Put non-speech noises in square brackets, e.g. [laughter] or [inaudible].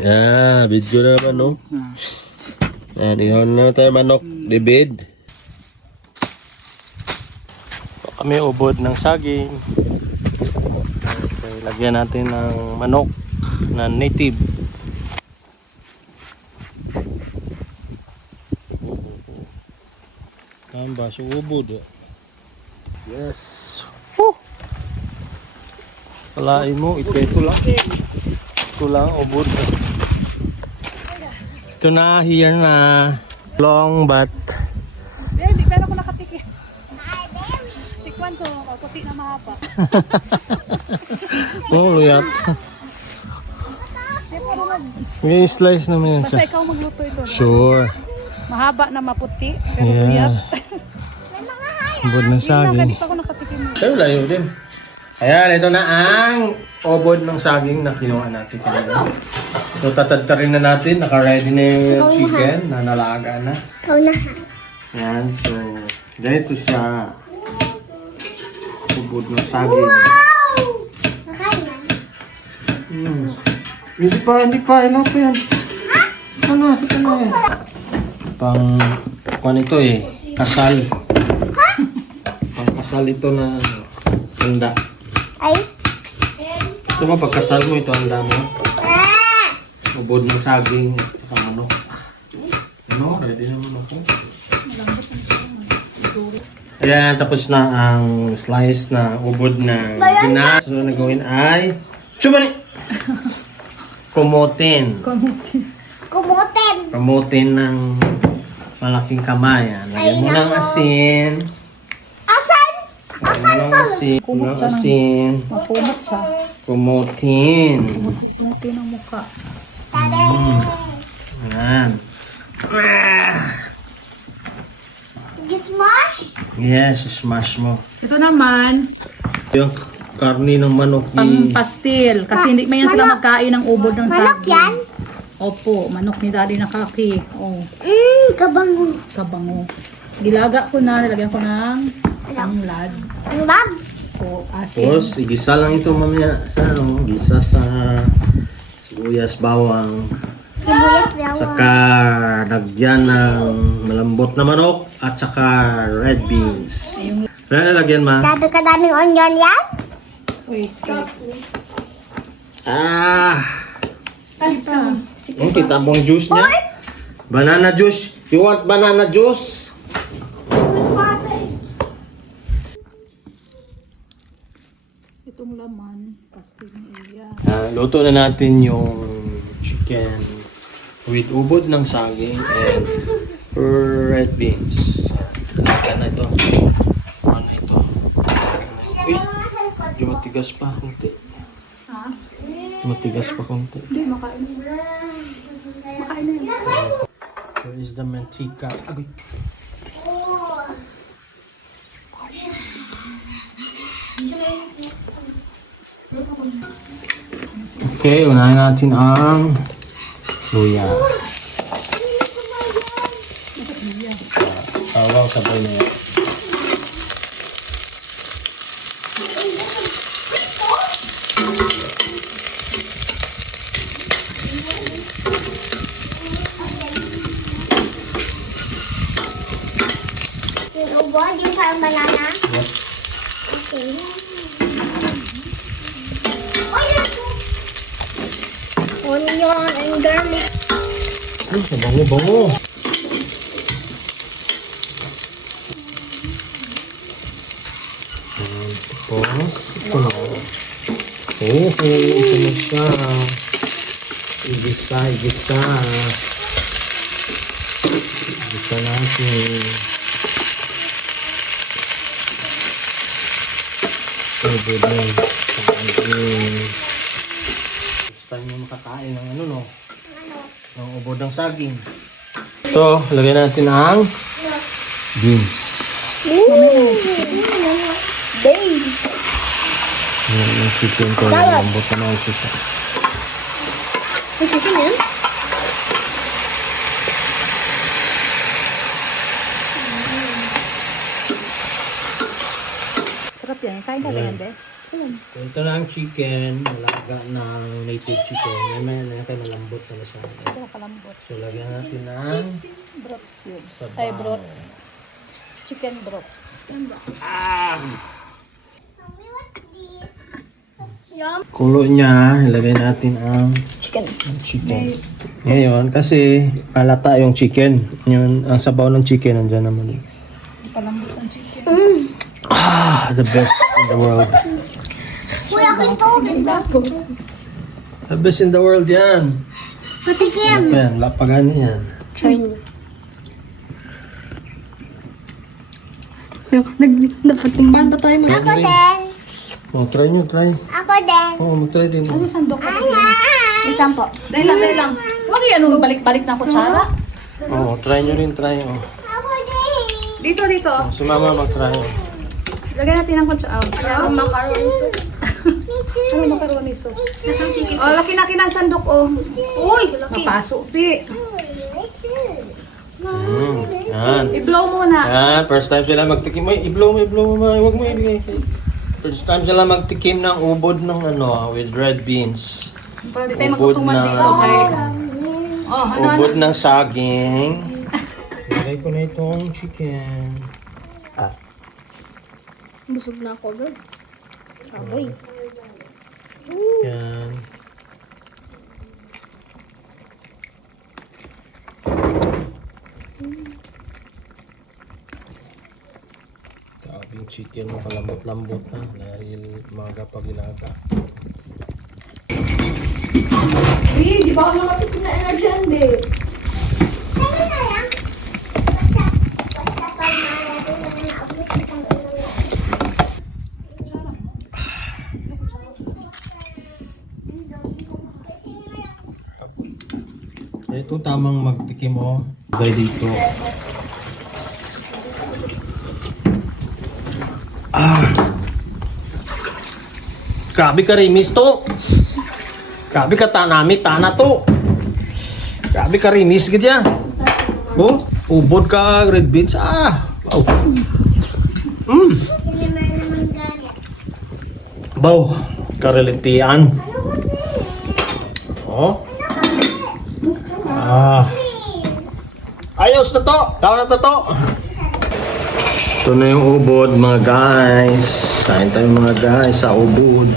Yeah, video na naman, no? Ayan, na tayo manok, dibid. Kami ubod ng saging. Okay, lagyan natin ng manok na native. Tamba, so ubod. eh. Yes. Woo! Kalain mo, ito ito lang. Ito lang, ubod. Ito na, here na. Long but Eh, di pero ako nakatikim. Tikman ko, o, puti na mahaba. [laughs] Oh, luyat. May slice naman yan basta siya. ikaw magluto ito. Sure. Mahaba na maputi, pero yeah. Yeah. Ubod ng Yun lang, saging. hindi pa ako nakatikim. Pero layo din. Ayan, ito na ang obod ng saging na kinuha natin kanina. So, tatadta rin na natin. Naka-ready na yung chicken na nalaga na. Ikaw na. Ayan, so, ganito siya. Ubod ng saging. Nakain yan. Hmm. Hindi pa, hindi pa. Ano pa yan? Saka na, saka na yan. Pang, kung ito eh, kasal. Pang kasal ito na handa. Ay. Ito mo, pagkasal mo, ito handa mo. Ah! Ubod ng saging at saka manok. Ano, ready naman ako. Ayan, tapos na ang slice na ubod na gina. So, na gawin ay... Chumani! Kumutin. Kumutin. Kumutin ng malaking kamay. Yan. Lagyan mo ng asin. Asan? Lagyan mo ng asin. Ng asin. Mapumot siya. Kumutin. Puti ng mukha. Ayan. Gismash? Yes, smash mo. Ito naman, Yung karni ng manok pang ni... pastil. Kasi hindi man yan sila magkain ng ubod ng Manok saging. yan? Opo, manok ni daddy na kaki. Oh, Mmm, kabango. kabango. Gilaga ko na, nilagyan ko ng tanglad. Ang bab? O, asin. Tapos, igisa lang ito mamaya sa ano, gisa sa sibuyas, bawang, Sibuyas, bawang. saka lagyan ng malambot na manok at saka red beans. Wala na lagyan ma. Dado kadaming onion yan? Wait, wait. Ah! Yung kita mong juice niya? Banana juice. You want banana juice? Itong laman, pastil ni Iya. Ah, luto na natin yung chicken with ubod ng saging and red beans. Lagyan na ito. Ano ito? Uy, medyo matigas pa konti. Ha? Matigas pa konti. Hindi, makain. Makain na yan. Where is the mantika? Agoy. Okay, unahin natin ang luya. Tawag sabay na yan. Yung ubo, yung parang banana. Yes. Okay. Onion and garlic. Ay, bango-bango. Tapos, ito na. Oh, ito na siya. Igisa, igisa. Igisa natin. Pwede din. Saging. Gusto niyo makakain ng ano, no? Ng ubod ng saging. So, lagyan natin ang beans. Babe. Yan yung chicken ko. Lambot na ang chicken. May chicken yan? Sarap yan. Kain ka ganyan, be. Ito na ang chicken. Malaga ng native chicken. Yan na yan. Kaya malambot na siya. Siguro kalambot. So, lagyan natin ng Broth cubes. sabaw. Ay, broth. Chicken broth. Yum. Kulo niya, ilagay natin ang Chicken. chicken. Ngayon, kasi palata yung chicken. Yun, ang sabaw ng chicken, nandyan naman. eh. Palambot ng chicken. Ah, the best in the world. Uy, akin to. The best in the world yan. Patikim. Yan, lapagan yan. Try nyo. Nag, napatimban pa tayo mga. Ako din. Oh, try nyo, try. Ako din. Oo, oh, mag-try din. Ano sandok ko? Wait lang po. Dahil lang, dahil lang. Huwag yan, ano, balik-balik na kutsara. Oo, oh, try nyo rin, try. Oh. Ako din. Dito, dito. Si mama mag-try. Oh. Lagyan natin ng kutsara. Ano, macaroni soup. Ano, macaroni soup? Nasaan chicken? Oh, laki-laki ng sandok, oh. Uy, laki. Mapaso, pi. Mm, yan. I-blow muna. Yan, first time sila magtikim. Ay, i-blow mo, i-blow mo. Huwag mo ibigay. First time sila magtikim ng ubod ng ano, with red beans. Para di tayo Ubod na- dito, okay? Oh, ano, ano? Ubod ng saging. Lagay ko na itong chicken. Ah, Busog na ako agad. Saboy. Yan. Yung chicken mo, kalambot-lambot na dahil maga pa ginaga. Eh, di ba ako nakatipid na energy babe? Ito tamang magtikim mo. Lagay dito. Ah. Grabe ka rimis to. Grabe ka tanami, tana to. Grabe ka rimis gadya. Oh, ubod ka red beans. Ah. Wow. Mm. Ganit. Baw. Karelitian. Oh. Ah. Ayos na to. Tama na to to. Ito na yung ubod mga guys. Kain tayo mga guys sa ubod.